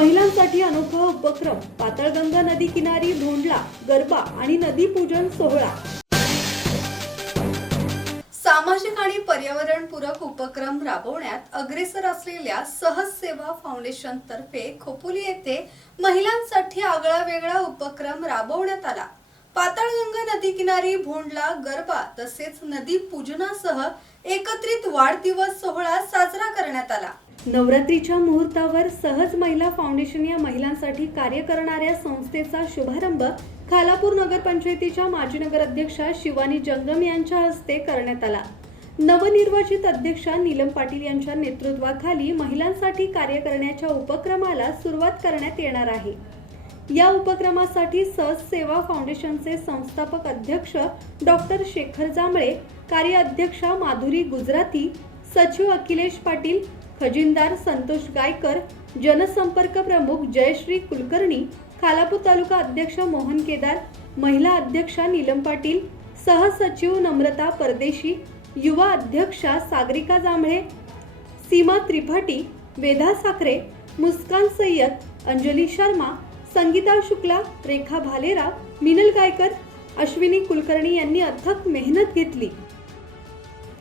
महिलांसाठी अनोखा उपक्रम. पाताळगंगा नदी किनारी भोंडला गरबा आणि नदी पूजन सोहळा. सामाजिक आणि पर्यावरणपूरक उपक्रम राबवण्यात अग्रेसर असलेल्या सहज सेवा फाउंडेशन तर्फे खोपोली येथे महिलांसाठी आगळा वेगळा उपक्रम राबवण्यात आला. पाताळगंगा नदी किनारी भोंडला गरबा तसेच नदी पूजनासह एकत्रित वाढदिवस सोहळा साजरा करण्यात आला. नवरात्रीच्या मुहूर्तावर सहज महिला फाउंडेशन या महिलांसाठी कार्य करणाऱ्या संस्थेचा शुभारंभ खालापूर नगरपंचायतीच्या माजी नगराध्यक्षा शिवानी जंगम यांच्या हस्ते करण्यात आला. नवनिर्वाचित अध्यक्षा नीलम पाटील यांच्या नेतृत्वाखाली महिलांसाठी कार्य करण्याच्या उपक्रमाला सुरुवात करण्यात येणार आहे. या उपक्रमासाठी सहज सेवा फाउंडेशनचे संस्थापक अध्यक्ष डॉक्टर शेखर जांभळे कार्य अध्यक्षा माधुरी गुजराती सचिव अखिलेश पाटील खजिनदार संतोष गायकर जनसंपर्क प्रमुख जयश्री कुलकर्णी खालापूर तालुका अध्यक्ष मोहन केदार महिला अध्यक्षा नीलम पाटील सहसचिव नम्रता परदेशी युवा अध्यक्षा सागरिका जांभळे सीमा त्रिपाठी वेधा साखरे मुस्कान सय्यद अंजली शर्मा संगीता शुक्ला रेखा भालेरा मिनल गायकर अश्विनी कुलकर्णी यांनी अथक मेहनत घेतली.